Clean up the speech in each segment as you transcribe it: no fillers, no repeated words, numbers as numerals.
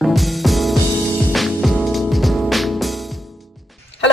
Hello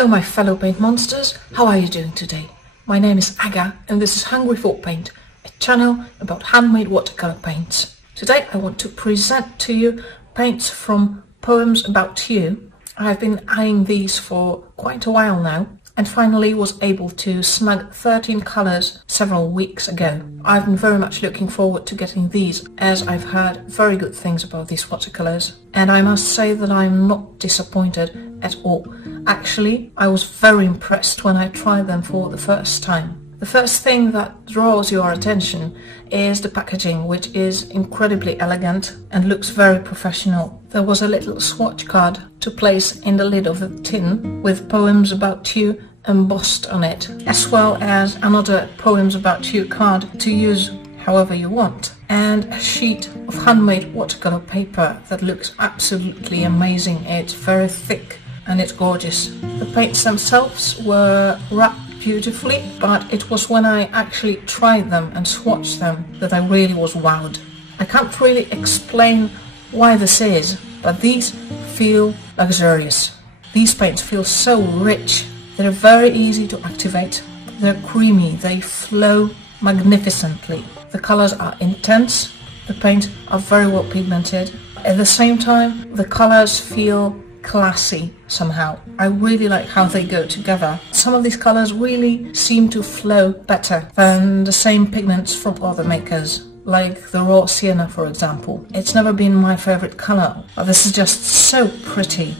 my fellow paint monsters, how are you doing today? My name is Aga and this is Hungry for Paint, a channel about handmade watercolor paints. Today I want to present to you paints from Poems About You. I've been eyeing these for quite a while now and finally was able to snag 13 colours several weeks ago. I've been very much looking forward to getting these as I've heard very good things about these watercolours, and I must say that I'm not disappointed at all. Actually, I was very impressed when I tried them for the first time. The first thing that draws your attention is the packaging, which is incredibly elegant and looks very professional. There was a little swatch card to place in the lid of the tin with Poems About You embossed on it, as well as another Poems About You card to use however you want, and a sheet of handmade watercolor paper that looks absolutely amazing. It's very thick and it's gorgeous. The paints themselves were wrapped beautifully, but it was when I actually tried them and swatched them that I really was wowed. I can't really explain why this is, but these feel luxurious. These paints feel so rich. They're very easy to activate. They're creamy. They flow magnificently. The colors are intense. The paints are very well pigmented. At the same time, the colors feel classy somehow. I really like how they go together. Some of these colors really seem to flow better than the same pigments from other makers, like the raw sienna for example. It's never been my favorite color, but this is just so pretty.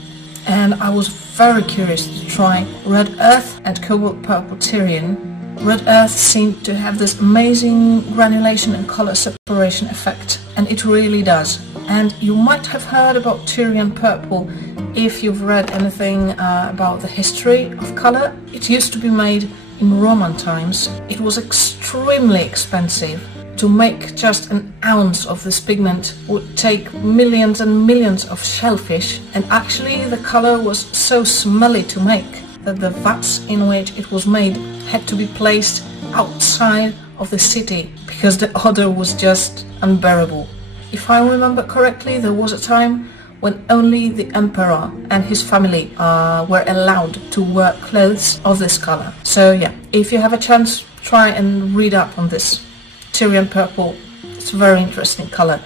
And I was very curious to try Red Earth and Cobalt Purple Tyrian. Red Earth seemed to have this amazing granulation and color separation effect, and it really does. And you might have heard about Tyrian Purple if you've read anything about the history of color. It used to be made in Roman times. It was extremely expensive. To make just an ounce of this pigment would take millions and millions of shellfish, and actually the color was so smelly to make that the vats in which it was made had to be placed outside of the city because the odor was just unbearable. If I remember correctly, there was a time when only the emperor and his family were allowed to wear clothes of this color. So yeah, if you have a chance, try and read up on this Tyrian Purple. It's a very interesting color.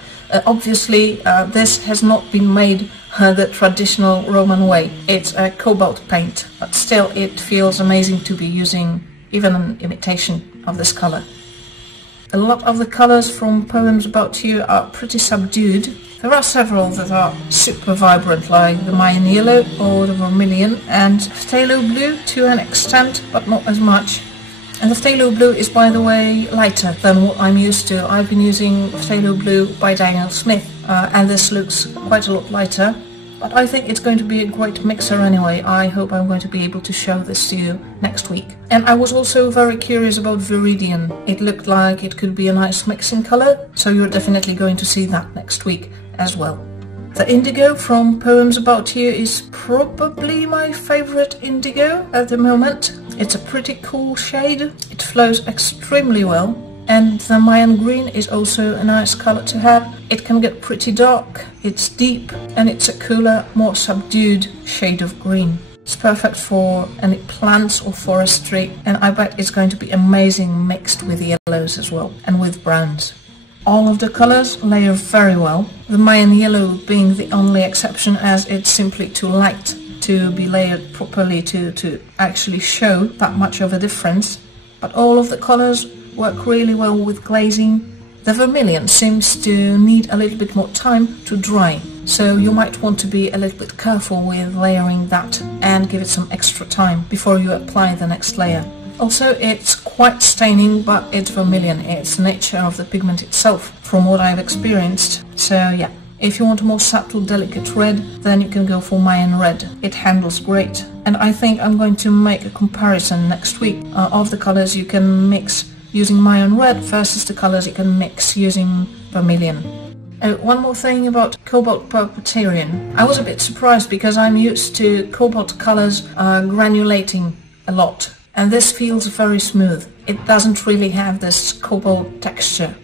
Obviously, this has not been made the traditional Roman way. It's a cobalt paint, but still it feels amazing to be using even an imitation of this color. A lot of the colors from Poems About You are pretty subdued. There are several that are super vibrant, like the Mayan Yellow or the Vermilion, and Phthalo Blue to an extent, but not as much. And the Phthalo Blue is, by the way, lighter than what I'm used to. I've been using Phthalo Blue by Daniel Smith, and this looks quite a lot lighter. But I think it's going to be a great mixer anyway. I hope I'm going to be able to show this to you next week. And I was also very curious about Viridian. It looked like it could be a nice mixing color, so you're definitely going to see that next week as well. The indigo from Poems About You is probably my favorite indigo at the moment. It's a pretty cool shade. It flows extremely well. And the Mayan green is also a nice color to have. It can get pretty dark, it's deep, and it's a cooler, more subdued shade of green. It's perfect for any plants or forestry, and I bet it's going to be amazing mixed with yellows as well, and with browns. All of the colors layer very well, the Mayan yellow being the only exception, as it's simply too light to be layered properly to actually show that much of a difference. But all of the colors work really well with glazing. The Vermilion seems to need a little bit more time to dry, so you might want to be a little bit careful with layering that and give it some extra time before you apply the next layer. Also, it's quite staining, but it's Vermilion. It's the nature of the pigment itself from what I've experienced. So yeah, if you want a more subtle, delicate red, then you can go for Mayan Red. It handles great. And I think I'm going to make a comparison next week of the colors you can mix using Mayan Red versus the colors you can mix using Vermilion. One more thing about Cobalt Purple Tyrian. I was a bit surprised because I'm used to cobalt colors granulating a lot, and this feels very smooth. It doesn't really have this cobalt texture.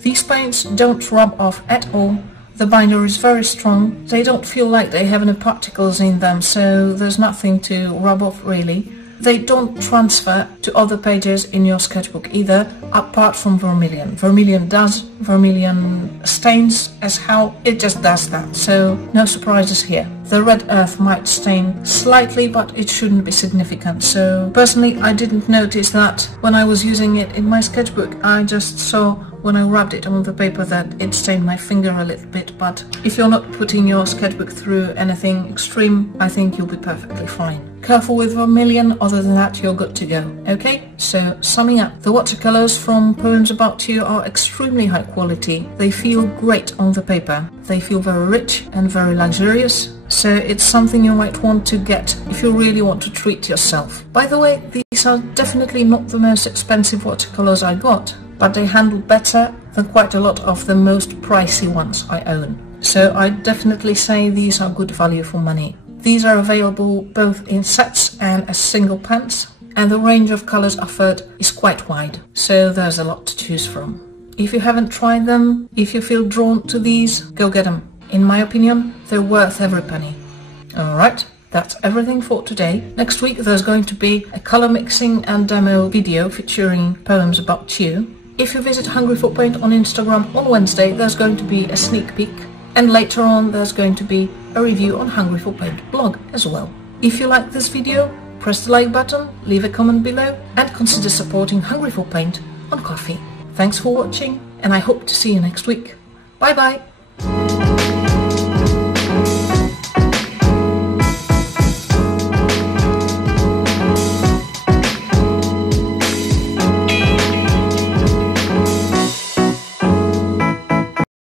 These paints don't rub off at all The binder is very strong. They don't feel like they have any particles in them, so there's nothing to rub off really. They don't transfer to other pages in your sketchbook either, apart from vermilion. Vermilion does. Vermilion stains as hell. It just does that, so no surprises here. The red earth might stain slightly, but it shouldn't be significant. So personally, I didn't notice that when I was using it in my sketchbook. I just saw when I rubbed it on the paper that it stained my finger a little bit, but if you're not putting your sketchbook through anything extreme, I think you'll be perfectly fine. Careful with vermilion, other than that you're good to go. Okay, so summing up, the watercolors from Poems About You are extremely high quality. They feel great on the paper. They feel very rich and very luxurious, so it's something you might want to get if you really want to treat yourself. By the way, these are definitely not the most expensive watercolors I got, but they handle better than quite a lot of the most pricey ones I own. So I definitely say these are good value for money. These are available both in sets and as single pens, and the range of colors offered is quite wide, so there's a lot to choose from. If you haven't tried them, if you feel drawn to these, go get them. In my opinion, they're worth every penny. Alright, that's everything for today. Next week there's going to be a color mixing and demo video featuring Poems About You. If you visit Hungry for Paint on Instagram on Wednesday, there's going to be a sneak peek. And later on there's going to be a review on Hungry for Paint blog as well. If you like this video, press the like button, leave a comment below, and consider supporting Hungry for Paint on Ko-fi. Thanks for watching, and I hope to see you next week. Bye bye!